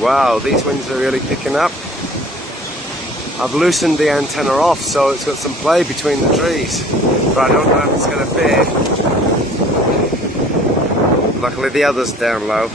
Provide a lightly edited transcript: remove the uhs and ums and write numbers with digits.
Wow, these winds are really picking up. I've loosened the antenna off so it's got some play between the trees, but I don't know if it's going to fit. Luckily the other's down low.